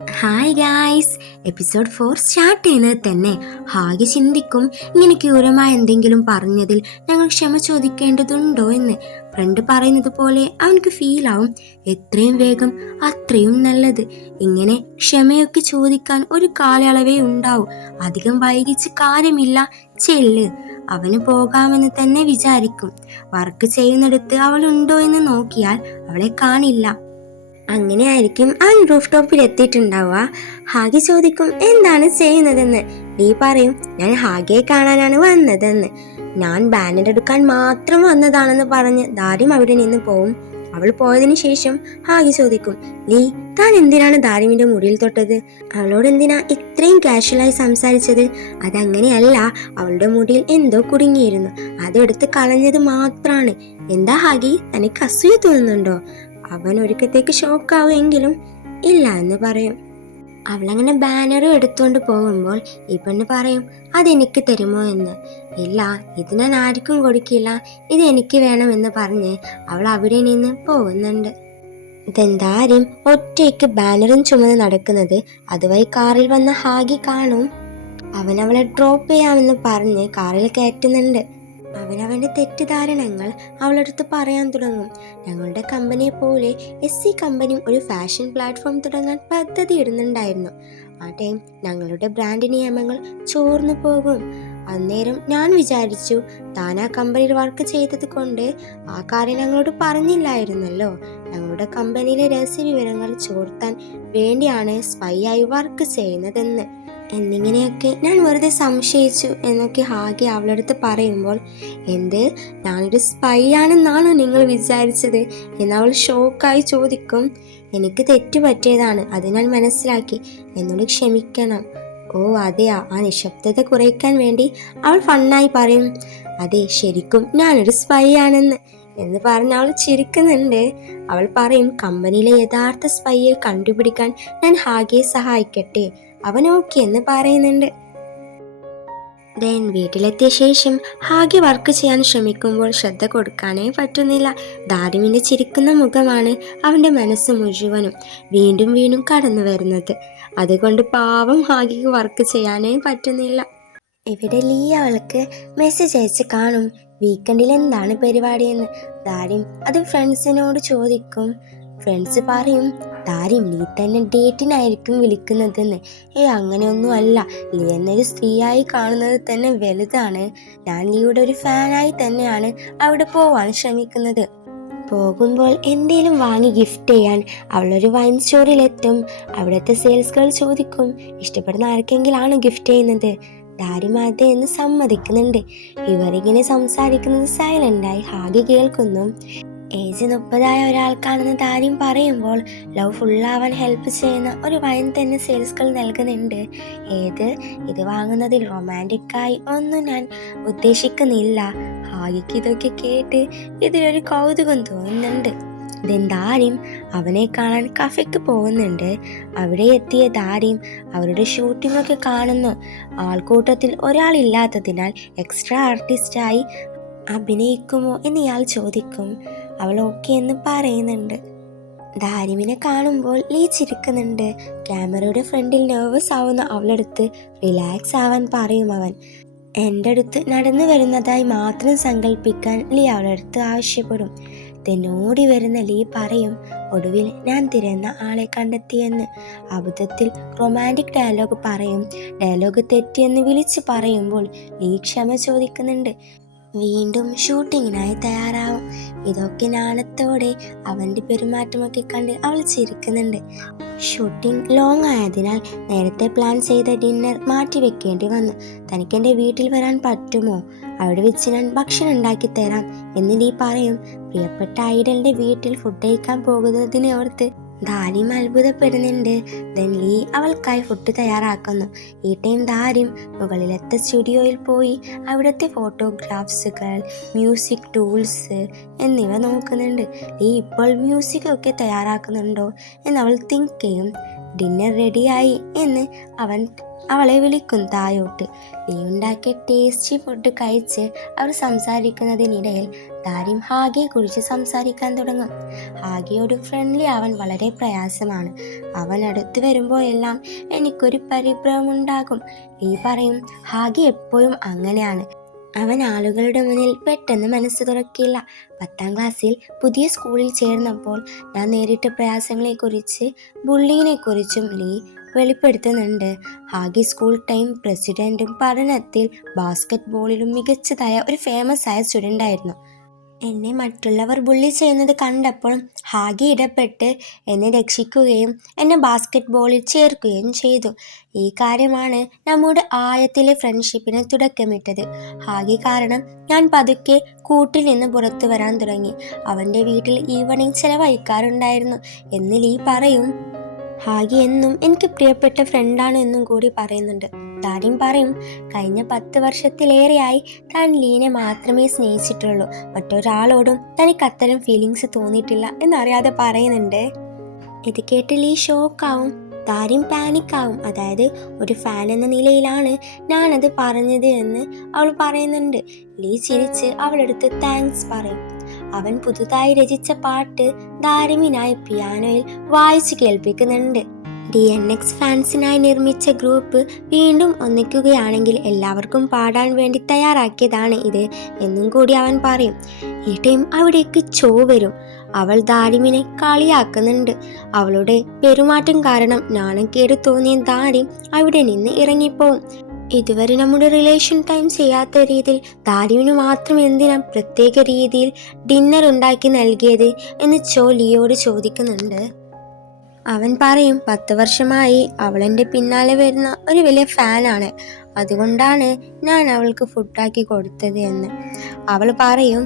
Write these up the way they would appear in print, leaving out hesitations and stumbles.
Hi guys, episode 4 start ചെയ്യുന്നത് തന്നെ Hagee ചിന്തിക്കും, ഇങ്ങനെ ക്രൂരമായ എന്തെങ്കിലും പറഞ്ഞതിൽ ഞങ്ങൾ ക്ഷമ ചോദിക്കേണ്ടതുണ്ടോ എന്ന്. ഫ്രണ്ട് പറയുന്നത് പോലെ അവനക്ക് ഫീലാവും. എത്രയും വേഗം അത്രയും നല്ലത്. ഇങ്ങനെ ക്ഷമയൊക്കെ ചോദിക്കാൻ ഒരു കാലയളവേ ഉണ്ടാവും. അധികം വൈകിച്ച് കാര്യമില്ല, ചെല്ല്. അവന് പോകാമെന്ന് തന്നെ വിചാരിക്കും. വർക്ക് ചെയ്യുന്നിടത്ത് അവളുണ്ടോ എന്ന് നോക്കിയാൽ അവളെ കാണില്ല. അങ്ങനെയായിരിക്കും അവൻ റൂഫ് ടോപ്പിൽ എത്തിയിട്ടുണ്ടാവുക. ഹാഗി ചോദിക്കും എന്താണ് ചെയ്യുന്നതെന്ന്. ലീ പറയും ഞാൻ ഹാഗിയെ കാണാനാണ് വന്നതെന്ന്. ഞാൻ ബാനർ എടുക്കാൻ മാത്രം വന്നതാണെന്ന് പറഞ്ഞ് ദാരിം അവിടെ നിന്ന് പോവും. അവൾ പോയതിനു ശേഷം ഹാഗി ചോദിക്കും, ലീ താൻ എന്തിനാണ് ദാരിമിന്റെ മുറിയിൽ തൊട്ടത്? അവളോട് എന്തിനാ ഇത്രയും കാഷ്വലായി സംസാരിച്ചത്? അതങ്ങനെയല്ല, അവളുടെ മുടിയിൽ എന്തോ കുടുങ്ങിയിരുന്നു, അതെടുത്ത് കളഞ്ഞത് മാത്രാണ്. എന്താ ഹാഗി, തനിക്ക് അസൂയ തോന്നുന്നുണ്ടോ? അവൻ ഒരിക്കത്തേക്ക് ഷോക്കാവുമെങ്കിലും ഇല്ല എന്ന് പറയും. അവളങ്ങനെ ബാനറും എടുത്തുകൊണ്ട് പോകുമ്പോൾ ഈ പെണ്ണ് പറയും അതെനിക്ക് തരുമോ എന്ന്. ഇല്ല, ഇത് ഞാൻ ആർക്കും കൊടുക്കില്ല, ഇത് എനിക്ക് വേണമെന്ന് പറഞ്ഞ് അവൾ അവിടെ നിന്ന് പോകുന്നുണ്ട്. ഇതെന്താരും ഒറ്റയ്ക്ക് ബാനറും ചുമന്ന് നടക്കുന്നത് അതുവഴി കാറിൽ വന്ന ഹാഗി കാണും. അവൻ അവളെ ഡ്രോപ്പ് ചെയ്യാമെന്ന് പറഞ്ഞ് കാറിൽ കയറ്റുന്നുണ്ട്. അവനവൻ്റെ തെറ്റിദ്ധാരണകൾ അവളടുത്ത് പറയാൻ തുടങ്ങും. ഞങ്ങളുടെ കമ്പനിയെ പോലെ SC കമ്പനിയും ഒരു ഫാഷൻ പ്ലാറ്റ്ഫോം തുടങ്ങാൻ പദ്ധതി ഇടുന്നുണ്ടായിരുന്നു. ആ ടൈം ഞങ്ങളുടെ ബ്രാൻഡ് നിയമങ്ങൾ ചോർന്നു പോകും. അന്നേരം ഞാൻ വിചാരിച്ചു, താൻ ആ കമ്പനിയിൽ വർക്ക് ചെയ്തത് കൊണ്ട് ആ കാര്യം ഞങ്ങളോട് പറഞ്ഞില്ലായിരുന്നല്ലോ. ഞങ്ങളുടെ കമ്പനിയിലെ രഹസ്യ വിവരങ്ങൾ ചോർത്താൻ വേണ്ടിയാണ് സ്പൈ ആയി വർക്ക് ചെയ്യുന്നതെന്ന്. എന്നിങ്ങനെയൊക്കെ ഞാൻ വെറുതെ സംശയിച്ചു എന്നൊക്കെ ഹാഗി അവളടുത്ത് പറയുമ്പോൾ, എന്ത്, ഞാനൊരു സ്പൈ ആണെന്നാണോ നിങ്ങൾ വിചാരിച്ചത് എന്നവൾ ഷോക്കായി ചോദിക്കും. എനിക്ക് തെറ്റ് പറ്റിയതാണ്, അത് ഞാൻ മനസ്സിലാക്കി, എന്നോട് ക്ഷമിക്കണം. ഓ അതെയാ. ആ നിശബ്ദത കുറയ്ക്കാൻ വേണ്ടി അവൾ ഫണ്ണായി പറയും, അതെ ശരിക്കും ഞാനൊരു സ്പൈ ആണെന്ന് എന്ന് പറഞ്ഞ് അവൾ ചിരിക്കുന്നുണ്ട്. അവൾ പറയും, കമ്പനിയിലെ യഥാർത്ഥ സ്പൈയെ കണ്ടുപിടിക്കാൻ ഞാൻ ഹാഗിയെ സഹായിക്കട്ടെ. അവൻ ഓക്കെ എന്ന് പറയുന്നുണ്ട്. ദെൻ വീട്ടിലെത്തിയ ശേഷം ഹാഗി വർക്ക് ചെയ്യാൻ ശ്രമിക്കുമ്പോൾ ശ്രദ്ധ കൊടുക്കാനേ പറ്റുന്നില്ല. ദാരിമിൻ്റെ ചിരിക്കുന്ന മുഖമാണ് അവൻ്റെ മനസ്സ് മുഴുവനും വീണ്ടും വീണ്ടും കടന്നു വരുന്നത്. അതുകൊണ്ട് പാവം ഹാഗിക്ക് വർക്ക് ചെയ്യാനേ പറ്റുന്നില്ല. ഇവിടെ ലീ അവൾക്ക് മെസ്സേജ് അയച്ച് കാണും, വീക്കെൻഡിൽ എന്താണ് പരിപാടിയെന്ന്. ദാരിം അത് ഫ്രണ്ട്സിനോട് ചോദിക്കും. ഫ്രണ്ട്സ് പറയും, ദാരിം ലീ തന്നെ ഡേറ്റിനായിരിക്കും വിളിക്കുന്നതെന്ന്. അങ്ങനെയൊന്നും അല്ല, ലീ എന്നൊരു സ്ത്രീയായി കാണുന്നത് തന്നെ വലുതാണ്. ഞാൻ ലീയുടെ ഒരു ഫാനായി തന്നെയാണ് അവിടെ പോവാൻ ശ്രമിക്കുന്നത്. പോകുമ്പോൾ എന്തേലും വാങ്ങി ഗിഫ്റ്റ് ചെയ്യാൻ അവളൊരു വൈൻ സ്റ്റോറിലെത്തും. അവിടുത്തെ സെയിൽസ് ഗേൾ ചോദിക്കും, ഇഷ്ടപ്പെടുന്ന ആർക്കെങ്കിലാണ് ഗിഫ്റ്റ് ചെയ്യുന്നത്? ദാരിം അതെ എന്ന് സമ്മതിക്കുന്നുണ്ട്. ഇവരിങ്ങനെ സംസാരിക്കുന്നത് സൈലൻ്റായി ഹാഗി കേൾക്കുന്നു. ഏജ് 30 ഒരാൾക്കാണെന്ന് ദാരിം പറയുമ്പോൾ ലവ് ഫുള്ളാവാൻ ഹെൽപ്പ് ചെയ്യുന്ന ഒരു വൈൻ തന്നെ സെയിൽസുകൾ നൽകുന്നുണ്ട്. ഇത് വാങ്ങുന്നതിൽ റൊമാൻറ്റിക്കായി ഒന്നും ഞാൻ ഉദ്ദേശിക്കുന്നില്ല. ഹാഗിക്ക് ഇതൊക്കെ കേട്ട് ഇതിലൊരു കൗതുകം തോന്നുന്നുണ്ട്. ദാരിം അവനെ കാണാൻ കഫേക്ക് പോകുന്നുണ്ട്. അവിടെ എത്തിയ ദാരിം അവരുടെ ഷൂട്ടിംഗ് ഒക്കെ കാണുന്നു. ആൾക്കൂട്ടത്തിൽ ഒരാളില്ലാത്തതിനാൽ എക്സ്ട്രാ ആർട്ടിസ്റ്റായി അഭിനയിക്കുമോ എന്ന് ഇയാൾ ചോദിക്കും. അവൾ ഓക്കെ എന്ന് പറയുന്നുണ്ട്. ദാരിമിനെ കാണുമ്പോൾ ലീ ചിരിക്കുന്നുണ്ട്. ക്യാമറയുടെ ഫ്രണ്ടിൽ നെർവസ് ആവുന്ന അവളടുത്ത് റിലാക്സ് ആവാൻ പറയും അവൻ. എൻ്റെ അടുത്ത് നടന്നു വരുന്നതായി മാത്രം സങ്കല്പിക്കാൻ ലീ അവളടുത്ത് ആവശ്യപ്പെടും. തെന്നോടി വരുന്ന ലീ പറയും, ഒടുവിൽ ഞാൻ തിരയുന്ന ആളെ കണ്ടെത്തിയെന്ന്. അബദ്ധത്തിൽ റൊമാൻറ്റിക് ഡയലോഗ് പറയും. ഡയലോഗ് തെറ്റിയെന്ന് വിളിച്ച് പറയുമ്പോൾ ലീ ക്ഷമ ചോദിക്കുന്നുണ്ട്. വീണ്ടും ഷൂട്ടിങ്ങിനായി തയ്യാറാവും. ഇതൊക്കെ നാണത്തോടെ അവൻ്റെ പെരുമാറ്റമൊക്കെ കണ്ട് അവൾ ചിരിക്കുന്നുണ്ട്. ഷൂട്ടിംഗ് ലോങ് ആയതിനാൽ നേരത്തെ പ്ലാൻ ചെയ്ത ഡിന്നർ മാറ്റി വെക്കേണ്ടി വന്നു. തനിക്കെൻ്റെ വീട്ടിൽ വരാൻ പറ്റുമോ? അവിടെ വെച്ച് ഞാൻ ഭക്ഷണം ഉണ്ടാക്കി തരാം എന്ന് ലീ പറയും. പ്രിയപ്പെട്ട ഐഡലിൻ്റെ വീട്ടിൽ ഫുഡ് കഴിക്കാൻ പോകുന്നതിനെ ഓർത്ത് ദാരിം അത്ഭുതപ്പെടുന്നുണ്ട്. ദെൻ ലീ അവൾക്കായി ഫുഡ് തയ്യാറാക്കുന്നു. ഈ ടൈം ദാരിം മുകളിലത്തെ സ്റ്റുഡിയോയിൽ പോയി അവിടുത്തെ ഫോട്ടോഗ്രാഫ്സുകൾ, മ്യൂസിക് ടൂൾസ് എന്നിവ നോക്കുന്നുണ്ട്. ലീ ഇപ്പോൾ മ്യൂസിക്കൊക്കെ തയ്യാറാക്കുന്നുണ്ടോ എന്നവൾ തിങ്ക് ചെയ്യും. ഡിന്നർ റെഡിയായി എന്ന് അവളെ വിളിക്കും തായോട്ട്. ലീ ഉണ്ടാക്കിയ ടേസ്റ്റി ഫുഡ് കഴിച്ച് അവർ സംസാരിക്കുന്നതിനിടയിൽ ദാരിം ഹാഗിയെ കുറിച്ച് സംസാരിക്കാൻ തുടങ്ങും. ഹാഗിയോട് ഫ്രണ്ട്ലി ആവാൻ വളരെ പ്രയാസമാണ്. അവൻ അടുത്ത് വരുമ്പോഴെല്ലാം എനിക്കൊരു പരിഭ്രമമുണ്ടാകും. ലീ പറയും, ഹാഗി എപ്പോഴും അങ്ങനെയാണ്. അവൻ ആളുകളുടെ മുന്നിൽ പെട്ടെന്ന് മനസ്സ് തുറക്കില്ല. 10ാം ക്ലാസ്സിൽ പുതിയ സ്കൂളിൽ ചേർന്നപ്പോൾ ഞാൻ നേരിട്ട പ്രയാസങ്ങളെക്കുറിച്ച് ബുള്ളിങ്ങിനെക്കുറിച്ചും ലീ വെളിപ്പെടുത്തുന്നുണ്ട്. ഹാഗി സ്കൂൾ ടൈം പ്രസിഡന്റും പഠനത്തിൽ ബാസ്കറ്റ് ബോളിലും മികച്ചതായ ഒരു ഫേമസ് ആയ സ്റ്റുഡൻ്റ് ആയിരുന്നു. എന്നെ മറ്റുള്ളവർ ബുള്ളി ചെയ്യുന്നത് കണ്ടപ്പോൾ ഹാഗി ഇടപെട്ട് എന്നെ രക്ഷിക്കുകയും എന്നെ ബാസ്കറ്റ് ബോളിൽ ചേർക്കുകയും ചെയ്തു. ഈ കാര്യമാണ് നമ്മുടെ ആഴത്തിലെ ഫ്രണ്ട്ഷിപ്പിന് തുടക്കമിട്ടത്. ഹാഗി കാരണം ഞാൻ പതുക്കെ കൂട്ടിൽ നിന്ന് പുറത്തു വരാൻ തുടങ്ങി. അവൻ്റെ വീട്ടിൽ ഈവനിങ് ചെലവഴിക്കാറുണ്ടായിരുന്നു എന്ന് ലീ പറയും. ഹാഗി എന്നും എനിക്ക് പ്രിയപ്പെട്ട ഫ്രണ്ടാണ് എന്നും കൂടി പറയുന്നുണ്ട്. ദാരിം പറയും, കഴിഞ്ഞ 10 വർഷത്തിലേറെയായി താൻ ലീനെ മാത്രമേ സ്നേഹിച്ചിട്ടുള്ളൂ. മറ്റൊരാളോടും തനിക്ക് അത്തരം ഫീലിങ്സ് തോന്നിയിട്ടില്ല എന്നറിയാതെ പറയുന്നുണ്ട്. ഇത് കേട്ട് ലീ ഷോക്കാവും. ദാരിം പാനിക്കാവും. അതായത് ഒരു ഫാൻ എന്ന നിലയിലാണ് ഞാനത് പറഞ്ഞത് എന്ന് അവൾ പറയുന്നുണ്ട്. ലീ ചിരിച്ച് അവളെടുത്ത് താങ്ക്സ് പറയും. അവൻ പുതുതായി രചിച്ച പാട്ട് ദാരിമിനായി പിയാനോയിൽ വായിച്ചു കേൾപ്പിക്കുന്നുണ്ട്. DNX ഫാൻസിനായി നിർമ്മിച്ച ഗ്രൂപ്പ് വീണ്ടും ഒന്നിക്കുകയാണെങ്കിൽ എല്ലാവർക്കും പാടാൻ വേണ്ടി തയ്യാറാക്കിയതാണ് ഇത് എന്നും കൂടി അവൻ പറയും. ഈ ടൈം അവിടേക്ക് ചോ വരും. അവൾ ദാരിമിനെ കളിയാക്കുന്നുണ്ട്. അവളുടെ പെരുമാറ്റം കാരണം നാണക്കേട് തോന്നിയ ദാരിം അവിടെ നിന്ന് ഇറങ്ങിപ്പോവും. ഇതുവരെ നമ്മുടെ റിലേഷൻ ടൈം ചെയ്യാത്ത രീതിയിൽ ദാരിമിന് മാത്രം എന്തിനാ പ്രത്യേക രീതിയിൽ ഡിന്നർ ഉണ്ടാക്കി നൽകിയത് എന്ന് ചോ ലിയോട് ചോദിക്കുന്നുണ്ട്. അവൻ പറയും, 10 വർഷമായി അവളെൻ്റെ പിന്നാലെ വരുന്ന ഒരു വലിയ ഫാനാണ്. അതുകൊണ്ടാണ് ഞാൻ അവൾക്ക് ഫുഡാക്കി കൊടുത്തത് എന്ന്. അവൾ പറയും,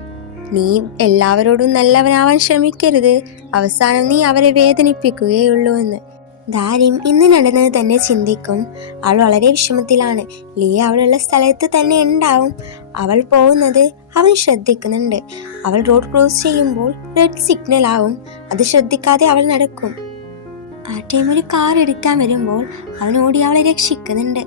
നീ എല്ലാവരോടും നല്ലവനാവാൻ ശ്രമിക്കരുത്. അവസാനം നീ അവരെ വേദനിപ്പിക്കുകയുള്ളൂ എന്ന്. ദാരിം ഇന്ന് നടന്നത് തന്നെ ചിന്തിക്കും. അവൾ വളരെ വിഷമത്തിലാണ്. ലീ അവളുള്ള സ്ഥലത്ത് തന്നെ ഉണ്ടാവും. അവൾ പോകുന്നത് അവൻ ശ്രദ്ധിക്കുന്നുണ്ട്. അവൾ റോഡ് ക്രോസ് ചെയ്യുമ്പോൾ റെഡ് സിഗ്നൽ ആവും. അത് ശ്രദ്ധിക്കാതെ അവൾ നടക്കും. ആ ടൈം ഒരു കാർ എടുക്കാൻ വരുമ്പോൾ അവൻ ഓടി അവളെ രക്ഷിക്കുന്നുണ്ട്.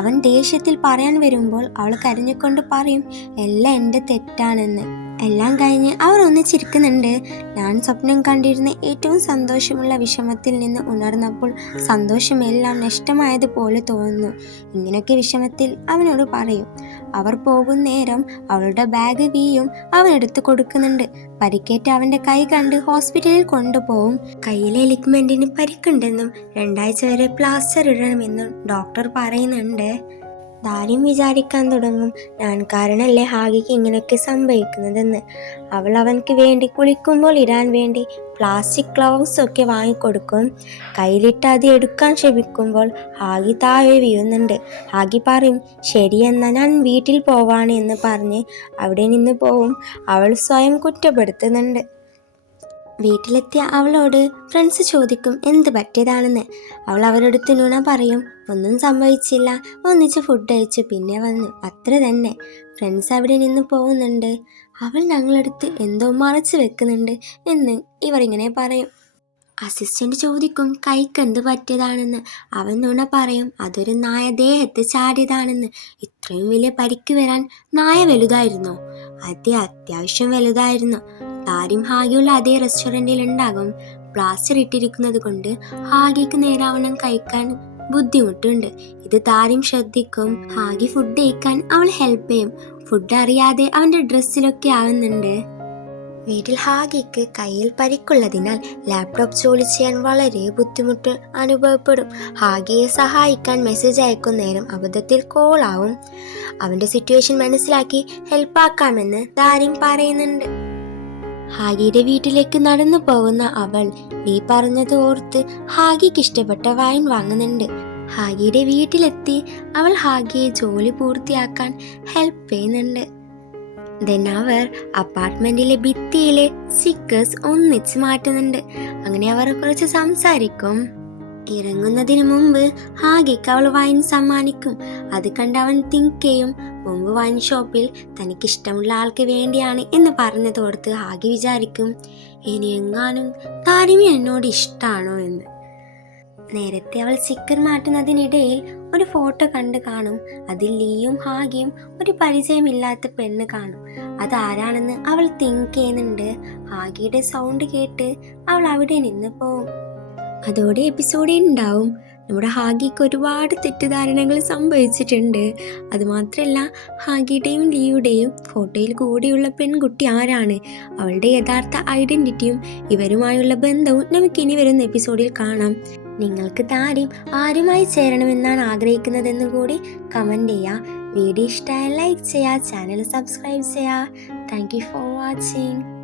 അവൻ ദേഷ്യത്തിൽ പറയാൻ വരുമ്പോൾ അവൾ കരഞ്ഞുകൊണ്ട് പറയും, എല്ലാം എൻ്റെ തെറ്റാണെന്ന്. എല്ലാം കഴിഞ്ഞ് അവർ ഒന്നിച്ചിരിക്കുന്നുണ്ട്. ഞാൻ സ്വപ്നം കണ്ടിരുന്ന ഏറ്റവും സന്തോഷമുള്ള വിഷമത്തിൽ നിന്ന് ഉണർന്നപ്പോൾ സന്തോഷമെല്ലാം നഷ്ടമായതുപോലെ തോന്നുന്നു. ഇങ്ങനെയൊക്കെ വിഷമത്തിൽ അവനോട് പറയും. അവർ പോകും നേരം അവളുടെ ബാഗ് വീയും അവൻ എടുത്തു കൊടുക്കുന്നുണ്ട്. പരിക്കേറ്റ് അവൻ്റെ കൈ കണ്ട് ഹോസ്പിറ്റലിൽ കൊണ്ടുപോകും. കയ്യിലെ ലിഗ്മെന്റിന് പരിക്കുണ്ടെന്നും 2 ആഴ്ച വരെ പ്ലാസ്റ്റർ ഇടണമെന്നും ഡോക്ടർ പറയുന്നുണ്ട്. ദാരിം വിചാരിക്കാൻ തുടങ്ങും, ഞാൻ കാരണല്ലേ ഹാഗിക്ക് ഇങ്ങനെയൊക്കെ സംഭവിക്കുന്നതെന്ന്. അവൾ അവൻക്ക് വേണ്ടി കുളിക്കുമ്പോൾ ഇടാൻ വേണ്ടി പ്ലാസ്റ്റിക് ഗ്ലൗസ് ഒക്കെ വാങ്ങിക്കൊടുക്കും. കയ്യിലിട്ട് അത് എടുക്കാൻ ശ്രമിക്കുമ്പോൾ ഹാഗി താഴെ വീഴുന്നുണ്ട്. ഹാഗി പറയും, ശരിയെന്നാ ഞാൻ വീട്ടിൽ പോവാണ് എന്ന് പറഞ്ഞ് അവിടെ നിന്ന് പോവും. അവൾ സ്വയം കുറ്റപ്പെടുത്തുന്നുണ്ട്. വീട്ടിലെത്തിയ അവളോട് ഫ്രണ്ട്സ് ചോദിക്കും എന്ത് പറ്റിയതാണെന്ന്. അവൾ അവരോടത്ത് നുണ പറയും, ഒന്നും സംഭവിച്ചില്ല, ഒന്നിച്ച് ഫുഡ് കഴിച്ചു പിന്നെ വന്നു, അത്ര തന്നെ. ഫ്രണ്ട്സ് അവിടെ നിന്ന് പോകുന്നുണ്ട്. അവൾ ഞങ്ങളടുത്ത് എന്തോ മറച്ചു വെക്കുന്നുണ്ട് എന്ന് ഇവർ ഇങ്ങനെ പറയും. അസിസ്റ്റന്റ് ചോദിക്കും കൈക്ക് എന്ത് പറ്റിയതാണെന്ന്. അവൻ നുണ പറയും, അതൊരു നായ ദേഹത്ത് ചാടിയതാണെന്ന്. ഇത്രയും വലിയ പരിക്ക് വരാൻ നായ വലുതായിരുന്നോ? അതെ, അത്യാവശ്യം വലുതായിരുന്നു. ദാരിം ഹാഗിയുള്ള അതേ റെസ്റ്റോറൻറ്റിൽ ഉണ്ടാകും. പ്ലാസ്റ്റർ ഇട്ടിരിക്കുന്നത് കൊണ്ട് ഹാഗിക്ക് നേരാവണ്ണം കഴിക്കാൻ ബുദ്ധിമുട്ടുണ്ട്. ഇത് ദാരിം ശ്രദ്ധിക്കും. ഹാഗി ഫുഡ് കഴിക്കാൻ അവൾ ഹെൽപ്പ് ചെയ്യും. ഫുഡ് അറിയാതെ അവൻ്റെ ഡ്രസ്സിലൊക്കെ ആവുന്നുണ്ട്. വീട്ടിൽ ഹാഗിക്ക് കയ്യിൽ പരിക്കുള്ളതിനാൽ ലാപ്ടോപ്പ് ജോലി ചെയ്യാൻ വളരെ ബുദ്ധിമുട്ട് അനുഭവപ്പെടും. ഹാഗിയെ സഹായിക്കാൻ മെസ്സേജ് അയക്കും നേരം അബദ്ധത്തിൽ കോളാവും. അവൻ്റെ സിറ്റുവേഷൻ മനസ്സിലാക്കി ഹെൽപ്പാക്കാമെന്ന് ദാരിം പറയുന്നുണ്ട്. ഹാഗിയുടെ വീട്ടിലേക്ക് നടന്നു പോകുന്ന അവൾ നീ പറഞ്ഞത് ഓർത്ത് ഹാഗിക്ക് ഇഷ്ടപ്പെട്ട വൈൻ വാങ്ങുന്നുണ്ട്. ഹാഗിയുടെ വീട്ടിലെത്തി അവൾ ഹാഗിയെ ജോലി പൂർത്തിയാക്കാൻ ഹെൽപ്പ് ചെയ്യുന്നുണ്ട്. അവർ അപ്പാർട്ട്മെന്റിലെ ഭിത്തിയിലെ സ്റ്റിക്കേഴ്സ് ഒന്നിച്ച് മാറ്റുന്നുണ്ട്. അങ്ങനെ അവർ കുറച്ച് സംസാരിക്കും. ഇറങ്ങുന്നതിന് മുമ്പ് ഹാഗിക്ക് അവൾ വൈൻ സമ്മാനിക്കും. അത് കണ്ട് അവൻ തിങ്ക് ചെയ്യും, മുമ്പ് വൈൻ ഷോപ്പിൽ തനിക്കിഷ്ടമുള്ള ആൾക്ക് വേണ്ടിയാണ് എന്ന് പറഞ്ഞതോർത്ത് ഹാഗി വിചാരിക്കും, ഇനി എങ്ങാനും താരിമി എന്നോട് ഇഷ്ടമാണോ എന്ന്. നേരത്തെ അവൾ സ്റ്റിക്കർ മാറ്റുന്നതിനിടയിൽ ഒരു ഫോട്ടോ കണ്ടു കാണും. അതിൽ ലീയും ഹാഗിയും ഒരു പരിചയമില്ലാത്ത പെണ്ണ് കാണും. അതാരാണെന്ന് അവൾ തിങ്ക് ചെയ്യുന്നുണ്ട്. ഹാഗിയുടെ സൗണ്ട് കേട്ട് അവൾ അവിടെ നിന്ന് പോവും. അതോടെ എപ്പിസോഡ് ഉണ്ടാവും. നമ്മുടെ ഹാഗിക്ക് ഒരുപാട് തെറ്റിദ്ധാരണകൾ സംഭവിച്ചിട്ടുണ്ട്. അതുമാത്രമല്ല, ഹാഗിയുടെയും ലിയുടെയും ഫോട്ടോയിൽ കൂടെയുള്ള പെൺകുട്ടി ആരാണ്, അവളുടെ യഥാർത്ഥ ഐഡന്റിറ്റിയും ഇവരുമായുള്ള ബന്ധവും നമുക്കിനി വരുന്ന എപ്പിസോഡിൽ കാണാം. നിങ്ങൾക്ക് ആരുമായി ചേരണമെന്നാണ് ആഗ്രഹിക്കുന്നതെന്ന് കൂടി കമൻറ്റ് ചെയ്യുക. വീഡിയോ ഇഷ്ടമായ ലൈക്ക് ചെയ്യുക, ചാനൽ സബ്സ്ക്രൈബ് ചെയ്യുക. Thank you for watching.